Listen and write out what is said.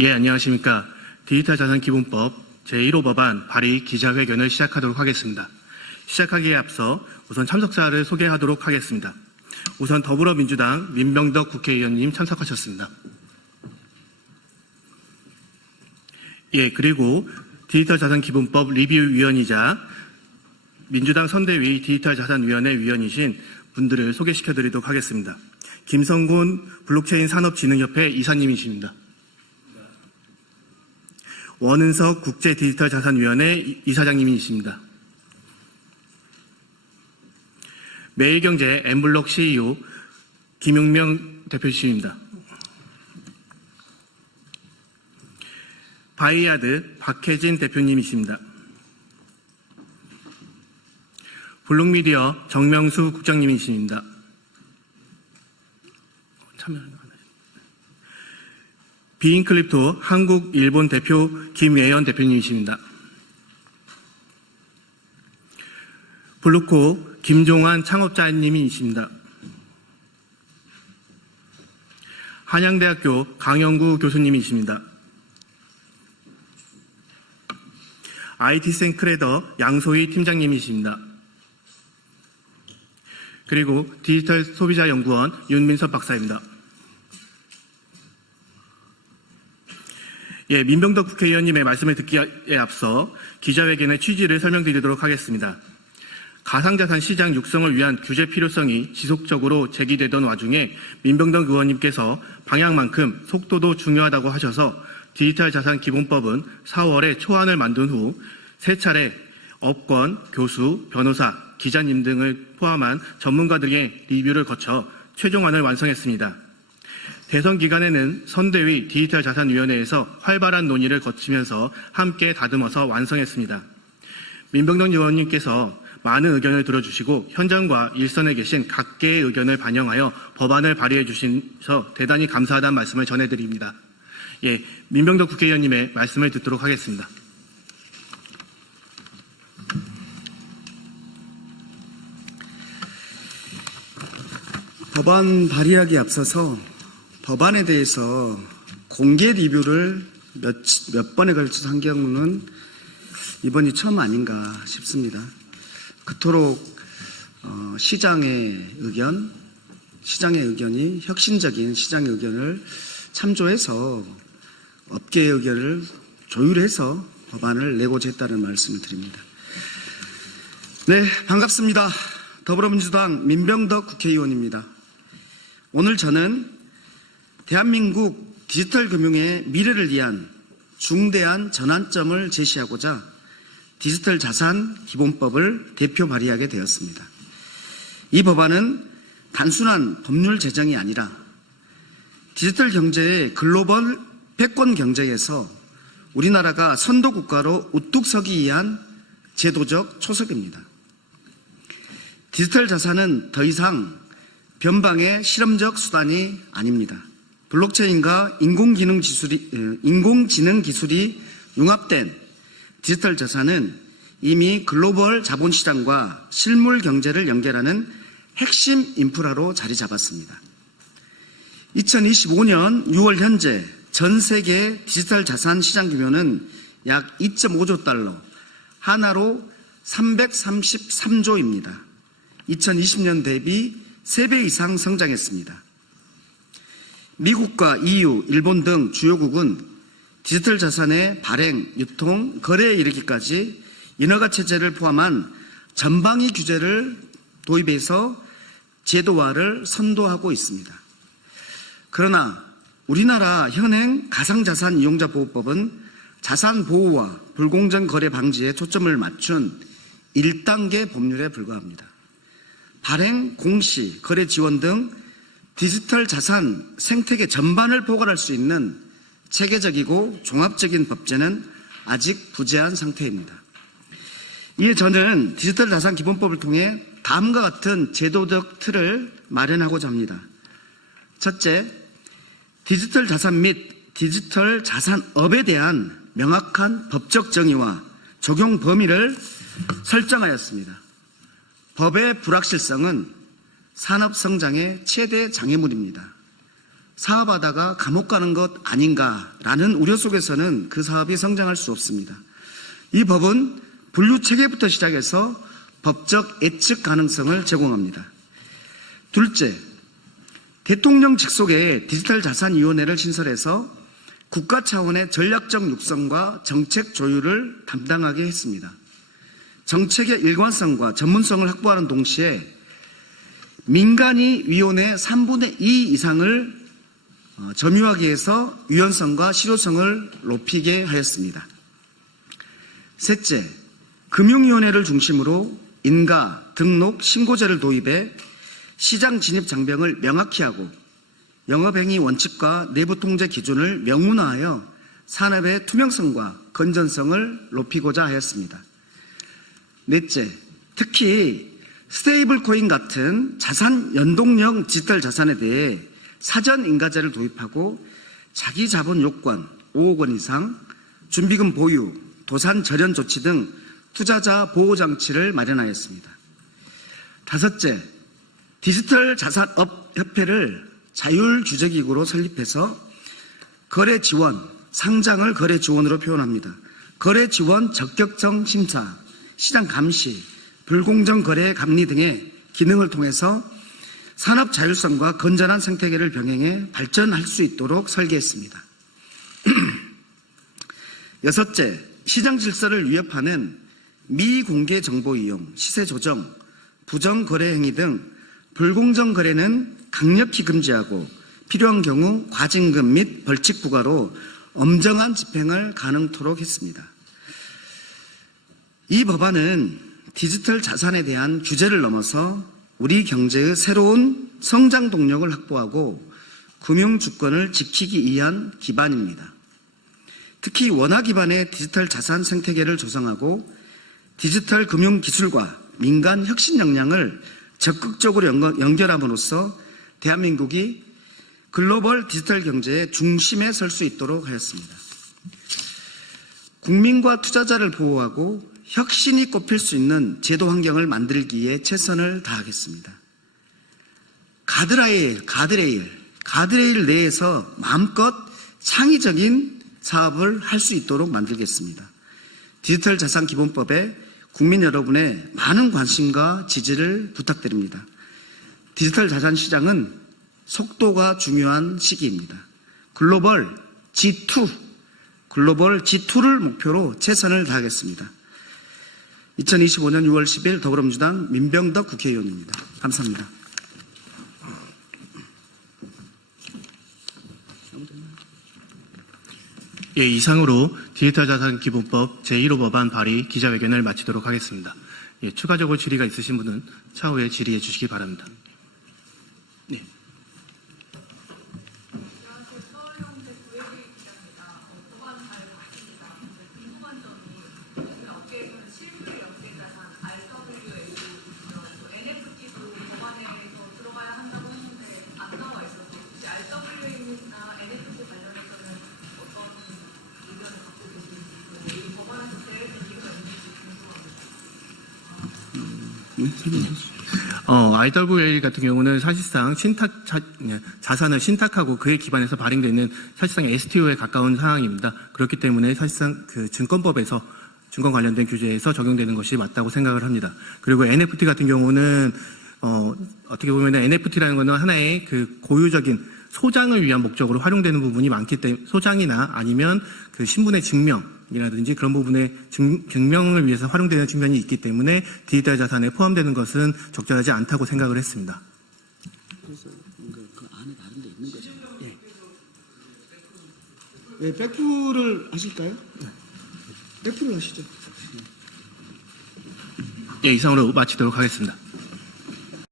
예, 안녕하십니까. 디지털 자산 기본법 제1호 법안 발의 기자회견을 시작하도록 하겠습니다. 시작하기에 앞서 우선 참석자를 소개하도록 하겠습니다. 우선 더불어민주당 민병덕 국회의원님 참석하셨습니다. 예, 그리고 디지털 자산 기본법 리뷰위원이자 민주당 선대위 디지털 자산위원회 위원이신 분들을 소개시켜드리도록 하겠습니다. 김성곤 블록체인 산업진흥협회 이사님이십니다. 원은석 국제 디지털 자산위원회 이사장님이십니다. 매일경제 엠블록 CEO 김용명 대표님이십니다. 바이아드 박혜진 대표님이십니다. 블록미디어 정명수 국장님이십니다. 비인클립토 한국 일본 대표 김예연 대표님이십니다. 블루코 김종환 창업자님이십니다. 한양대학교 강영구 교수님이십니다. IT센크레더 양소희 팀장님이십니다. 그리고 디지털 소비자연구원 윤민섭 박사입니다. 예, 민병덕 국회의원님의 말씀을 듣기에 앞서 기자회견의 취지를 설명드리도록 하겠습니다. 가상자산 시장 육성을 위한 규제 필요성이 지속적으로 제기되던 와중에 민병덕 의원님께서 방향만큼 속도도 중요하다고 하셔서 디지털 자산 기본법은 4월에 초안을 만든 후 세 차례 업권, 교수, 변호사, 기자님 등을 포함한 전문가들의 리뷰를 거쳐 최종안을 완성했습니다. 대선 기간에는 선대위 디지털 자산위원회에서 활발한 논의를 거치면서 함께 다듬어서 완성했습니다. 민병덕 의원님께서 많은 의견을 들어주시고 현장과 일선에 계신 각계의 의견을 반영하여 법안을 발의해 주셔서 대단히 감사하다는 말씀을 전해드립니다. 예, 민병덕 국회의원님의 말씀을 듣도록 하겠습니다. 법안 발의하기에 앞서서 법안에 대해서 공개 리뷰를 몇 번에 걸쳐서 한 경우는 이번이 처음 아닌가 싶습니다. 그토록 시장의 의견이 혁신적인 시장의 의견을 참조해서 업계의 의견을 조율해서 법안을 내고자 했다는 말씀을 드립니다. 네, 반갑습니다. 더불어민주당 민병덕 국회의원입니다. 오늘 저는 대한민국 디지털 금융의 미래를 위한 중대한 전환점을 제시하고자 디지털 자산 기본법을 대표 발의하게 되었습니다. 이 법안은 단순한 법률 제정이 아니라 디지털 경제의 글로벌 패권 경제에서 우리나라가 선도국가로 우뚝 서기 위한 제도적 초석입니다. 디지털 자산은 더 이상 변방의 실험적 수단이 아닙니다. 블록체인과 인공지능 기술이 융합된 디지털 자산은 이미 글로벌 자본시장과 실물 경제를 연결하는 핵심 인프라로 자리 잡았습니다. 2025년 6월 현재 전 세계 디지털 자산 시장 규모는 약 2.5조 달러, 하나로 333조입니다. 2020년 대비 3배 이상 성장했습니다. 미국과 EU, 일본 등 주요국은 디지털 자산의 발행, 유통, 거래에 이르기까지 인허가 체제를 포함한 전방위 규제를 도입해서 제도화를 선도하고 있습니다. 그러나 우리나라 현행 가상자산 이용자 보호법은 자산 보호와 불공정 거래 방지에 초점을 맞춘 1단계 법률에 불과합니다. 발행, 공시, 거래 지원 등 디지털 자산 생태계 전반을 포괄할 수 있는 체계적이고 종합적인 법제는 아직 부재한 상태입니다. 이에 저는 디지털 자산 기본법을 통해 다음과 같은 제도적 틀을 마련하고자 합니다. 첫째, 디지털 자산 및 디지털 자산업에 대한 명확한 법적 정의와 적용 범위를 설정하였습니다. 법의 불확실성은 산업 성장의 최대 장애물입니다. 사업하다가 감옥 가는 것 아닌가라는 우려 속에서는 그 사업이 성장할 수 없습니다. 이 법은 분류 체계부터 시작해서 법적 예측 가능성을 제공합니다. 둘째, 대통령 직속의 디지털자산위원회를 신설해서 국가 차원의 전략적 육성과 정책 조율을 담당하게 했습니다. 정책의 일관성과 전문성을 확보하는 동시에 민간이 위원회 3분의 2 이상을 점유하기 위해서 유연성과 실효성을 높이게 하였습니다. 셋째, 금융위원회를 중심으로 인가, 등록, 신고제를 도입해 시장 진입 장벽을 명확히 하고 영업행위 원칙과 내부 통제 기준을 명문화하여 산업의 투명성과 건전성을 높이고자 하였습니다. 넷째, 특히 스테이블 코인 같은 자산 연동형 디지털 자산에 대해 사전 인가제를 도입하고 자기 자본 요건 5억 원 이상, 준비금 보유, 도산 절연 조치 등 투자자 보호 장치를 마련하였습니다. 다섯째, 디지털 자산업 협회를 자율 주재기구로 설립해서 거래 지원, 상장을 거래 지원으로 표현합니다. 거래 지원 적격성 심사, 시장 감시, 불공정 거래 감리 등의 기능을 통해서 산업 자율성과 건전한 생태계를 병행해 발전할 수 있도록 설계했습니다. 여섯째, 시장 질서를 위협하는 미공개 정보 이용, 시세 조정, 부정 거래 행위 등 불공정 거래는 강력히 금지하고 필요한 경우 과징금 및 벌칙 부과로 엄정한 집행을 가능토록 했습니다. 이 법안은 디지털 자산에 대한 규제를 넘어서 우리 경제의 새로운 성장 동력을 확보하고 금융 주권을 지키기 위한 기반입니다. 특히 원화 기반의 디지털 자산 생태계를 조성하고 디지털 금융 기술과 민간 혁신 역량을 적극적으로 연결함으로써 대한민국이 글로벌 디지털 경제의 중심에 설 수 있도록 하였습니다. 국민과 투자자를 보호하고 혁신이 꼽힐 수 있는 제도 환경을 만들기에 최선을 다하겠습니다. 가드레일 내에서 마음껏 창의적인 사업을 할 수 있도록 만들겠습니다. 디지털 자산 기본법에 국민 여러분의 많은 관심과 지지를 부탁드립니다. 디지털 자산 시장은 속도가 중요한 시기입니다. 글로벌 G2를 목표로 최선을 다하겠습니다. 2025년 6월 10일 더불어민주당 민병덕 국회의원입니다. 감사합니다. 예, 이상으로 디지털 자산 기본법 제1호 법안 발의 기자회견을 마치도록 하겠습니다. 예, 추가적으로 질의가 있으신 분은 차후에 질의해 주시기 바랍니다. 네. IWA 같은 경우는 사실상 자산을 신탁하고 그에 기반해서 발행되는 사실상 STO에 가까운 상황입니다. 그렇기 때문에 사실상 그 증권법에서 증권 관련된 규제에서 적용되는 것이 맞다고 생각을 합니다. 그리고 NFT 같은 경우는 어떻게 보면 NFT라는 것은 하나의 그 고유적인 소장을 위한 목적으로 활용되는 부분이 많기 때문에 소장이나 아니면 그 신분의 증명이라든지 그런 부분의 증명을 위해서 활용되는 측면이 있기 때문에 디지털 자산에 포함되는 것은 적절하지 않다고 생각을 했습니다. 그래서 그 안에 다른 데 있는 거죠. 예. 네, 백프를 하실까요? 네. 백프를 하시죠. 예, 이상으로 마치도록 하겠습니다.